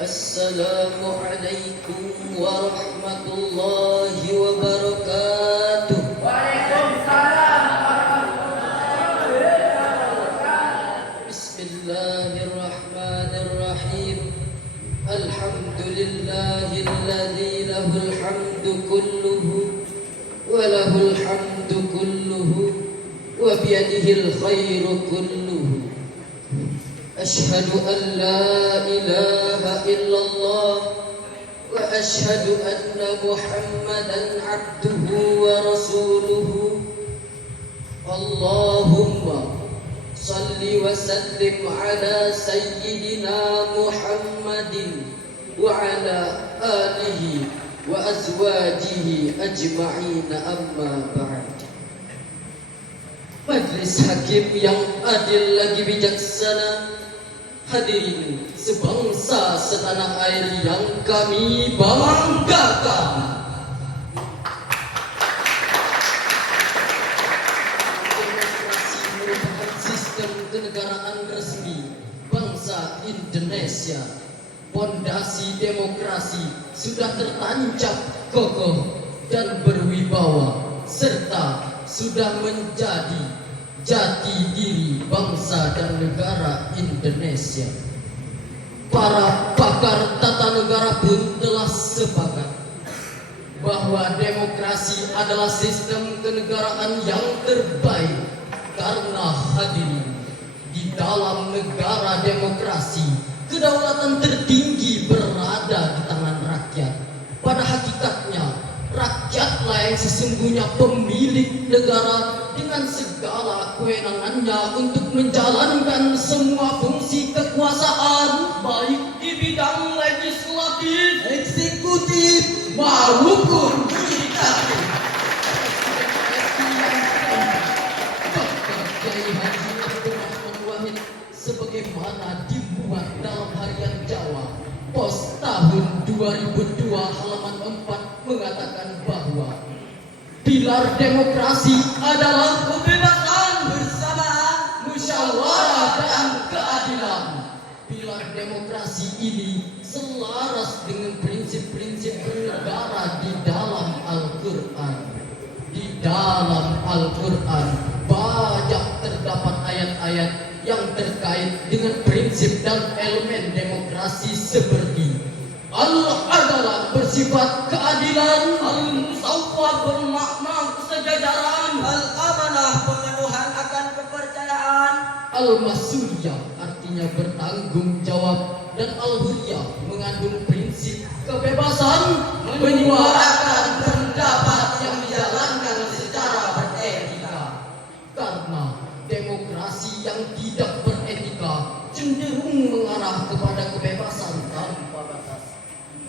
Assalamualaikum warahmatullahi wabarakatuh. Waalaikumsalam warahmatullahi wabarakatuh. Bismillahirrahmanirrahim. Alhamdulillahilladzi lahul hamdu kulluhu wa lahul hamdu kulluhu wa biyadihil khairu kulluhu. Ashhadu an la ilaha illallah wa ashhadu anna Muhammadan abduhu wa rasuluhu. Allahumma salli wa sallim ala sayyidina Muhammadin wa ala alihi wa azwajihi ajma'in, amma ba'd. Majlis hakim yang adil lagi bijaksana, hadirin sebangsa setanah air yang kami banggakan. Demokrasi merupakan sistem kenegaraan resmi bangsa Indonesia. Pondasi demokrasi sudah tertancap kokoh dan berwibawa, serta sudah menjadi jati diri bangsa dan negara Indonesia. Para pakar tata negara pun telah sepakat bahwa demokrasi adalah sistem kenegaraan yang terbaik, karena hadirin, di dalam negara demokrasi kedaulatan tertinggi berada di tangan rakyat. Pada hakikatnya rakyatlah yang sesungguhnya pemilik negara dengan segala kewenangannya untuk menjalankan semua fungsi kekuasaan, baik di bidang legislatif, eksekutif, maupun yudikatif. Sebagaimana dimuat dalam harian Jawa Pos tahun 2002 halaman 4 mengatakan bahwa pilar demokrasi adalah kebebasan bersama, musyawarah dan keadilan. Pilar demokrasi ini selaras dengan prinsip-prinsip bernegara di dalam Al-Quran. Di dalam Al-Quran banyak terdapat ayat-ayat yang terkait dengan prinsip dan elemen demokrasi seperti Allah adalah bersifat keadilan, Al-Musawwah bermakna kesejajaran, Al-amanah pemenuhan akan kepercayaan, Al-Masuliyah artinya bertanggung jawab, dan Al-Huriyah mengandung prinsip kebebasan menyuarakan pendapat yang dijalankan secara beretika. Karena demokrasi yang tidak beretika cenderung mengarah kepada kebebasan tanpa batas,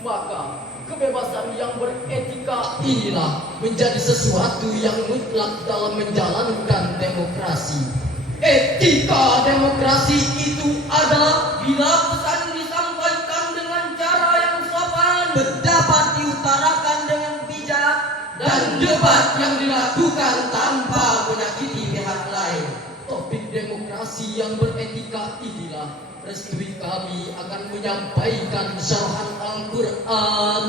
maka kebebasan yang beretika inilah menjadi sesuatu yang mutlak dalam menjalankan demokrasi. Etika demokrasi itu adalah bila pesan disampaikan dengan cara yang sopan, pendapat diutarakan dengan bijak, dan debat yang dilakukan tanpa menyakiti pihak lain. Topik demokrasi yang beretika inilah restui kami akan menyampaikan syarahan Al-Quran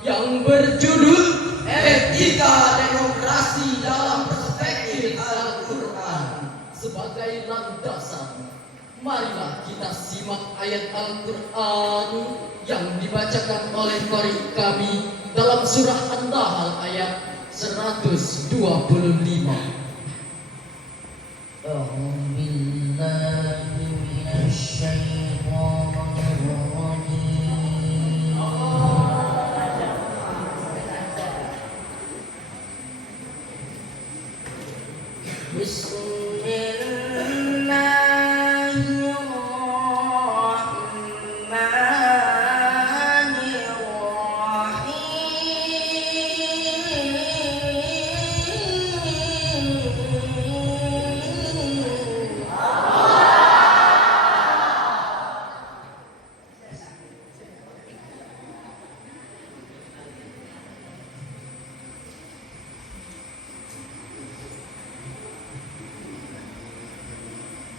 yang berjudul Etika Demokrasi dalam Perspektif Al-Quran. Sebagai landasan, marilah kita simak ayat Al-Quran yang dibacakan oleh qari kami dalam surah An-Nahl ayat 125.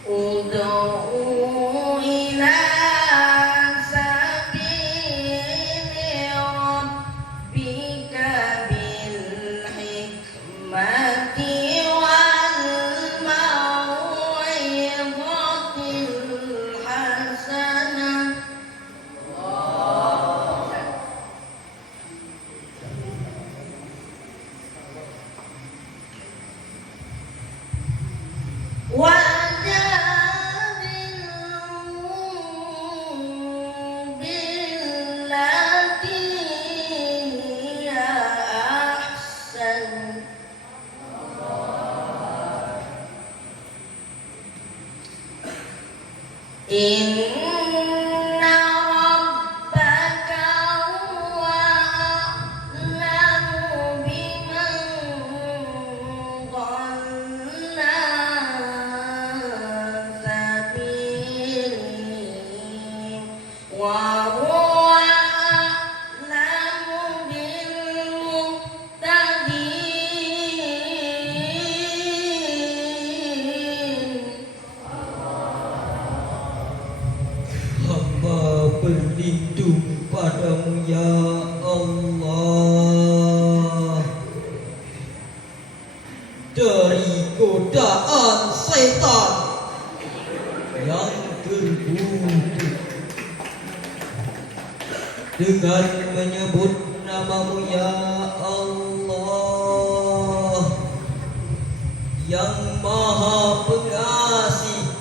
Ud'u ila Inna rabbaka huwa a'lamu biman dhalla an sabilihi wa huwa a'lamu bil muhtadin. Hamba berlindung padamu ya Allah dari godaan setan yang terkutuk. Dengan menyebut namamu ya Allah yang maha pengasih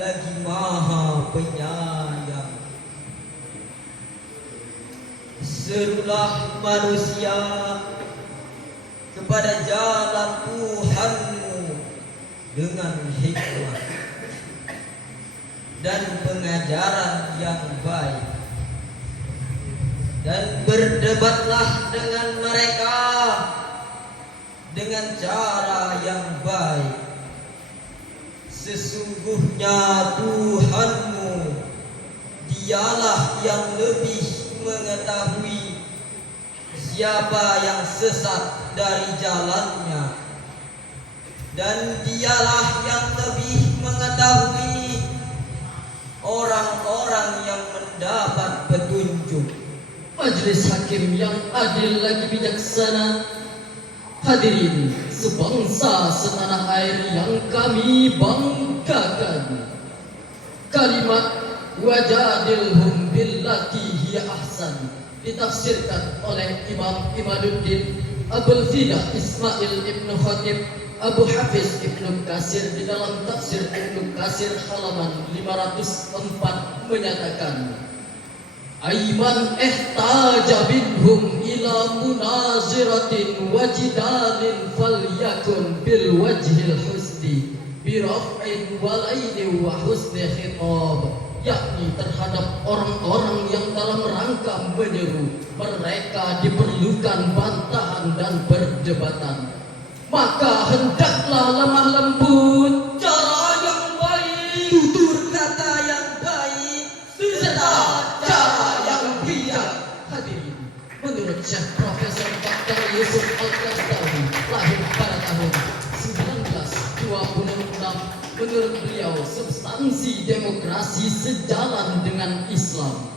lagi maha penyayang. Serulah manusia kepada jalan Tuhanmu dengan hikmah dan pengajaran yang baik, dan berdebatlah dengan mereka dengan cara yang baik. Sesungguhnya Tuhanmu dialah yang lebih mengetahui siapa yang sesat dari jalannya, dan dialah yang lebih mengetahui orang-orang yang mendapat petunjuk. Majelis hakim yang adil lagi bijaksana, hadirin sebangsa setanah air yang kami banggakan. Kalimat wajadilhum billati hiya ahsan ditafsirkan oleh Imam Imaduddin Abul Fida Ismail Ibnu Khatib Abu Hafiz Ibnu Katsir di dalam tafsir Ibnu Katsir halaman 504 menyatakan, Aiman ihtaja minhum ila munaziratin wajidalin falyakun bil wajhil husni biraf'in walaini wa husni khitab, yakni terhadap orang-orang yang dalam rangka menyeru mereka diperlukan bantahan dan perdebatan, maka hendaklah lemah lembut, cara yang baik, Tutur kata yang baik, serta cara yang bijak. Hadirin, menurut Syekh Profesor Dr. Yusuf Al-Qaradawi, lahir pada tahun 1926, menurut beliau substansi demokrasi sejalan dengan Islam.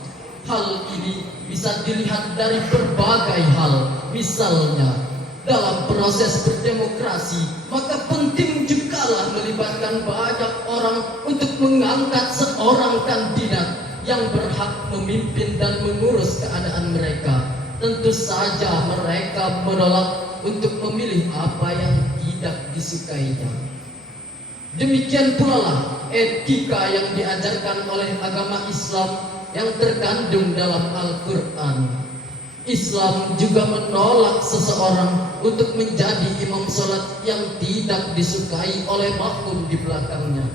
Hal ini bisa dilihat dari berbagai hal. Misalnya, dalam proses berdemokrasi, maka penting jugalah melibatkan banyak orang untuk mengangkat seorang kandidat yang berhak memimpin dan mengurus keadaan mereka. Tentu saja mereka menolak untuk memilih apa yang tidak disukainya. Demikian pula lah etika yang diajarkan oleh agama Islam yang terkandung dalam Al-Quran. Islam juga menolak seseorang untuk menjadi imam sholat yang tidak disukai oleh makmum di belakangnya.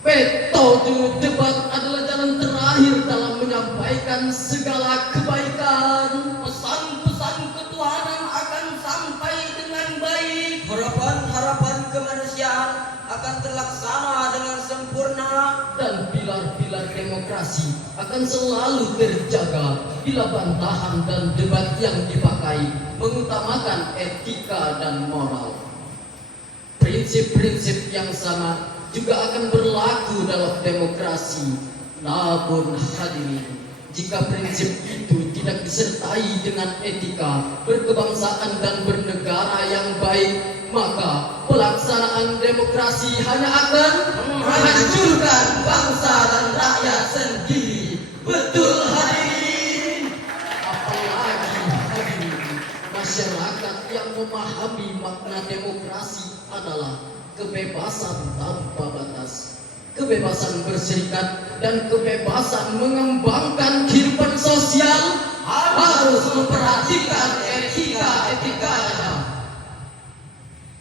Metode debat adalah jalan terakhir dalam menyampaikan segala kebaikan. Pesan-pesan ketuhanan akan sampai dengan baik. harapan-harapan kemanusiaan akan terlaksana dengan sempurna, Dan pilar-pilar demokrasi akan selalu terjaga bila bantahan dan debat yang dipakai mengutamakan etika dan moral. Prinsip-prinsip yang sama juga akan berlaku dalam demokrasi. Namun hadirin, jika prinsip itu tidak disertai dengan etika, berkebangsaan dan bernegara yang baik, maka pelaksanaan demokrasi hanya akan menghancurkan bangsa dan rakyat sendiri. Betul hadirin? Apalagi hadirin, masyarakat yang memahami makna demokrasi adalah kebebasan tanpa batas, kebebasan berserikat dan kebebasan mengembangkan kehidupan sosial harus memperhatikan etika-etikanya.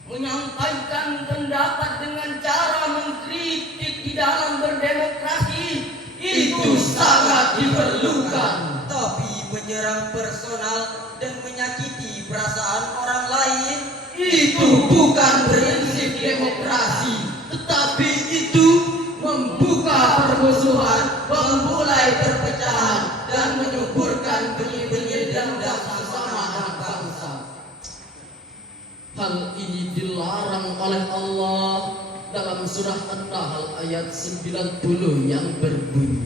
Menyampaikan pendapat dengan cara mengkritik di dalam diperlukan. Tapi menyerang personal dan menyakiti perasaan orang lain Itu bukan prinsip demokrasi, tetapi itu membuka permusuhan, memulai perpecahan, dan menyuburkan benih-benih dendam sesama anak bangsa. Hal ini dilarang oleh Allah dalam surah An-Nahl ayat 90 yang berbunyi,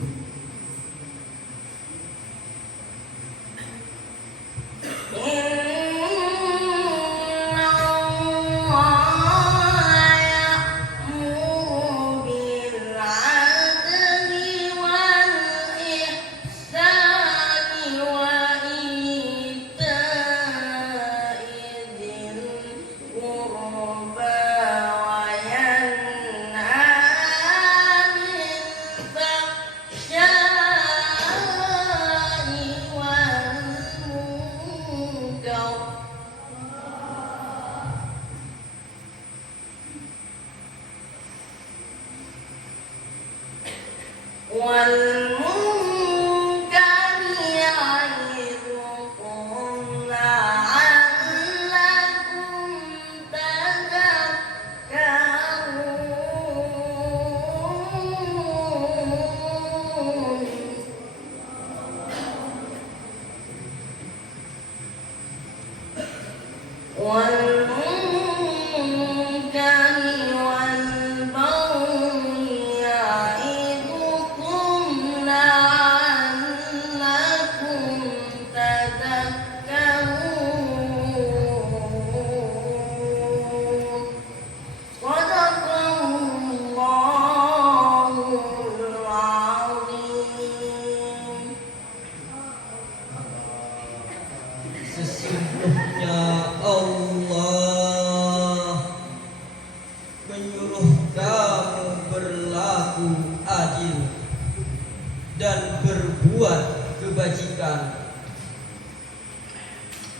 sesungguhnya Allah menyuruh kamu berlaku adil dan berbuat kebajikan,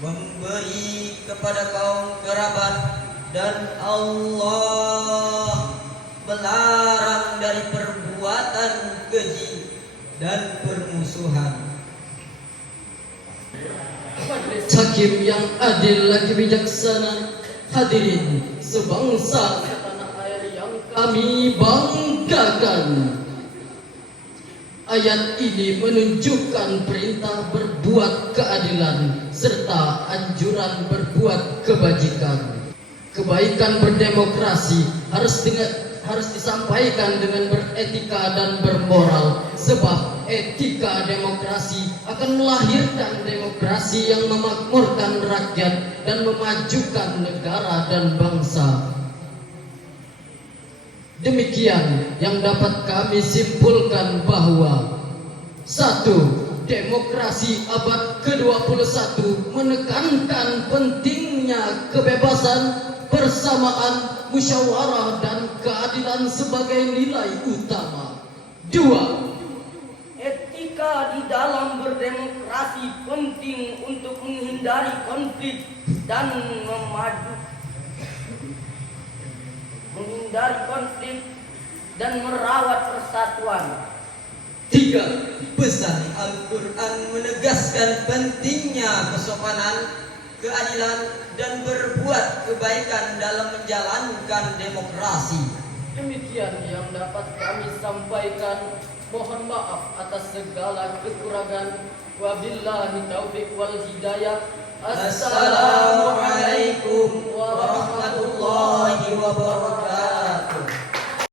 memberi kepada kaum kerabat, dan Allah melarang dari perbuatan keji dan permusuhan. Majelis hakim yang adil lagi bijaksana, hadirin sebangsa setanah air yang kami banggakan. Ayat ini menunjukkan perintah berbuat keadilan serta anjuran berbuat kebajikan. Kebaikan berdemokrasi harus disampaikan dengan beretika dan bermoral, sebab etika demokrasi akan melahirkan demokrasi yang memakmurkan rakyat dan memajukan negara dan bangsa. Demikian yang dapat kami simpulkan bahwa 1. Demokrasi abad ke-21 menekankan pentingnya kebebasan, persamaan, musyawarah, dan keadilan sebagai nilai utama. 2. Etika di dalam berdemokrasi penting untuk menghindari konflik dan merawat persatuan. 3. Pesan Al-Quran menegaskan pentingnya kesopanan, keadilan, dan berbuat kebaikan dalam menjalankan demokrasi. Demikian yang dapat kami sampaikan. Mohon maaf atas segala kekurangan. Wabillahi taufiq wal hidayah. Assalamualaikum warahmatullahi wabarakatuh.